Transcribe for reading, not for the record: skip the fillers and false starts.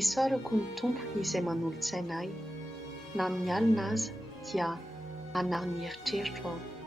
Isaorako ny Tompo izay manolontsaina ahy. Na amin'ny alina aza dia hanary ny eritreritro aho.